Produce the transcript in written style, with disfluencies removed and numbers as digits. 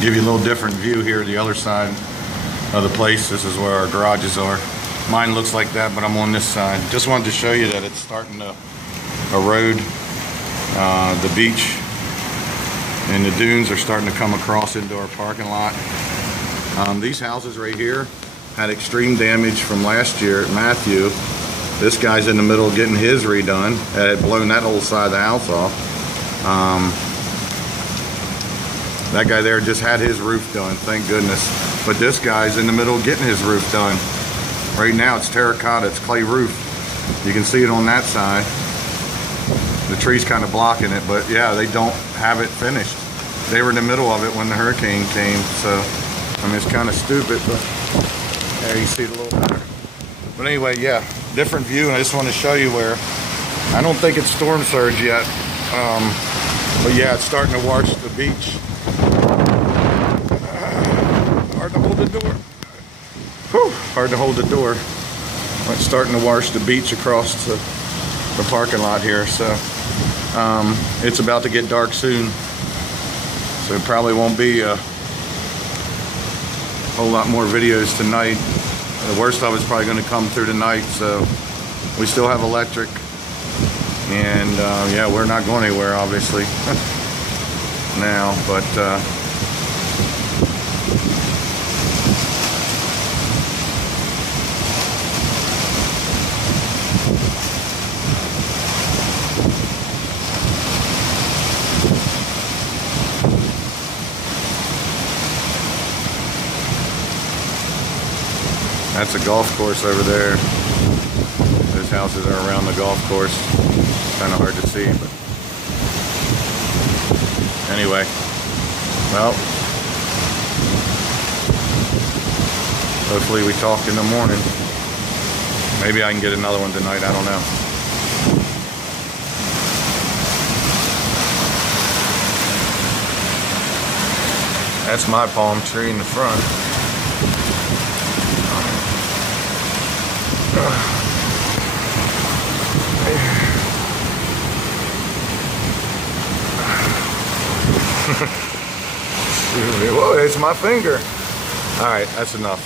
Give you a little different view here, the other side of the place. This is where our garages are. Mine looks like that, but I'm on this side. Just wanted to show you that it's starting to erode the beach, and the dunes are starting to come across into our parking lot. These houses right here had extreme damage from last year at Veiw. This guy's in the middle of getting his redone. It had blown that whole side of the house off. That guy there just had his roof done, thank goodness. But this guy's in the middle of getting his roof done. Right now it's terracotta, it's clay roof. You can see it on that side. The tree's kind of blocking it, but yeah, they don't have it finished. They were in the middle of it when the hurricane came, so I mean, it's kind of stupid, but there you see it a little better. But anyway, yeah, different view, and I just want to show you where, I don't think it's storm surge yet, but yeah, it's starting to wash the beach. Hard to hold the door. Whew, hard to hold the door. It's starting to wash the beach across the parking lot here, so it's about to get dark soon, so it probably won't be a whole lot more videos tonight. The worst of it's probably going to come through tonight, so we still have electric, and yeah, we're not going anywhere obviously now, but that's a golf course over there. Those houses are around the golf course. Kind of hard to see, but anyway. Well, hopefully we talk in the morning. Maybe I can get another one tonight, I don't know. That's my palm tree in the front. Whoa, it's my finger. All right, that's enough.